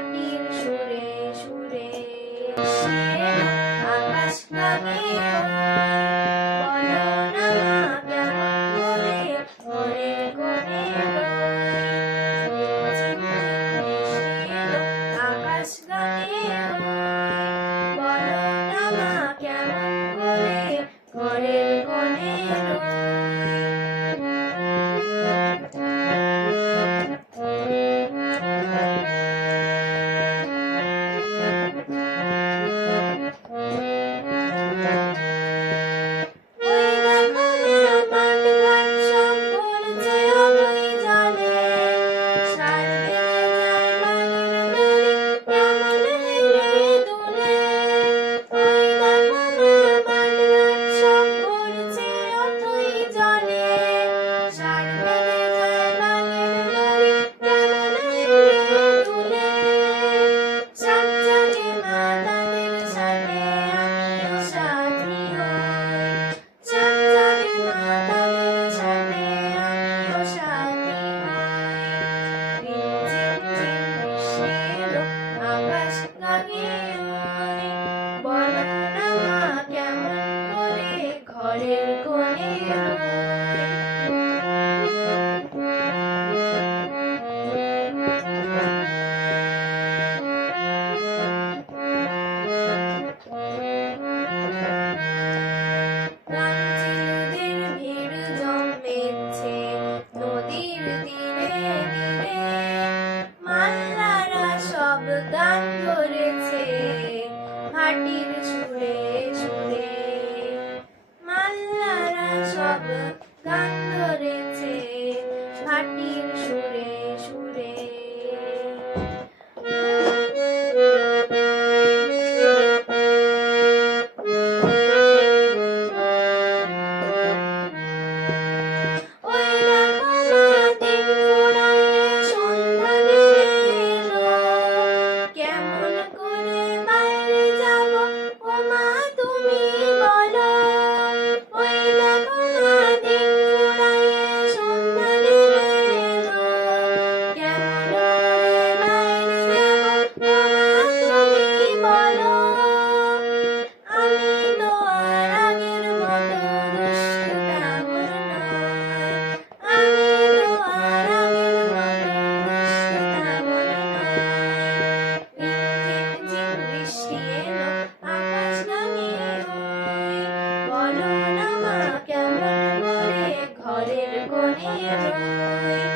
মাটির সুরে সুরে আকাশ ভাঙে বলো না মা কেমন করে ঘরের কোণে আকাশ গানে বলো না মা কেমন করে ঘরের কোণে ঘরের কোণে ভিড় জমেছে নদীর তীরে তীরে মাল্লারা সব গান ধরেছে হাটির সুরে সুরে মাল্লারা সব গান ধরেছে হাটির সুরে সুরে কেমন করে বাইরে যাব ও মা তুমি বলো ওই দেখো মা দিন ফুরায়ে সন্ধ্যা নেমে এলো কেমন করে বাইরে যাব ও মা তুমি বলো আমি তো আর আগের মতো দুষ্টু তেমন নয় আমি তো আর আগের মতো দুষ্টু তেমন নয় বৃষ্টি এলো আকাশ নামিয়ে বলো না মা কেমন করে ঘরের কোণে রই